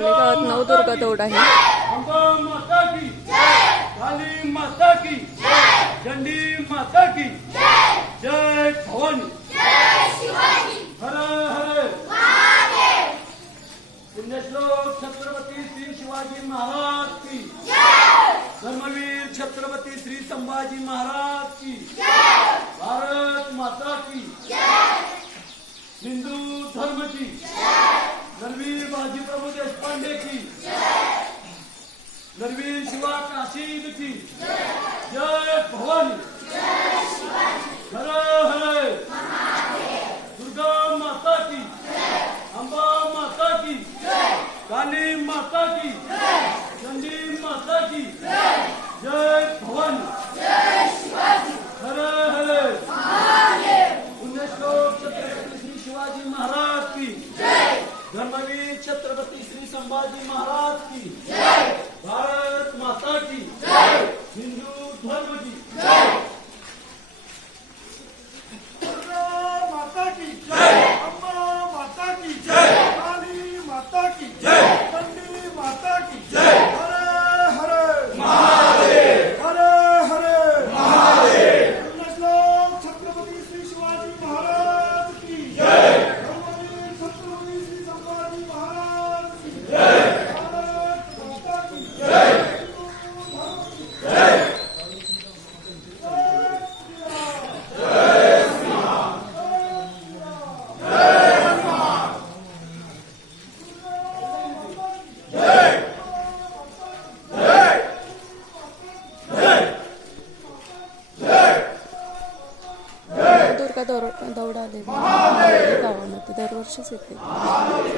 सांगली गावात नवदुर्गा दौड आहे। अंबा माता की काली माता की चंडी माता की जय भवानी हर हर पुण्यश्लोक छत्रपती श्री शिवाजी महाराज की धर्मवीर छत्रपती श्री संभाजी महाराज की भारत माता की हिंदू धर्म की नरवीर बाजीप्रभु देशपांडे की नरवीर शिवा काशीद की जय भवानी हर हर दुर्गा माता की अंबा माता की काली माता की चंडी माता की जय भवानी हर हर पुण्यश्लोक छत्रपती श्री शिवाजी महाराज की धर्मवीर छत्रपती श्री संभाजी महाराज की भारत माता की हिंदू धर्म की दुर्गा माता की अंबा माता की काली माता की चंडी माता की हर हर महादेव हर हर महादेव पुण्यश्लोक छत्रपती श्री शिवाजी महाराज की धर्मवीर छत्रपती श्री संभाजी महाराज की भारत माता की हिंदू धर्म की नवदुर्गा दौड आलेली गावामध्ये दरवर्षीच येते।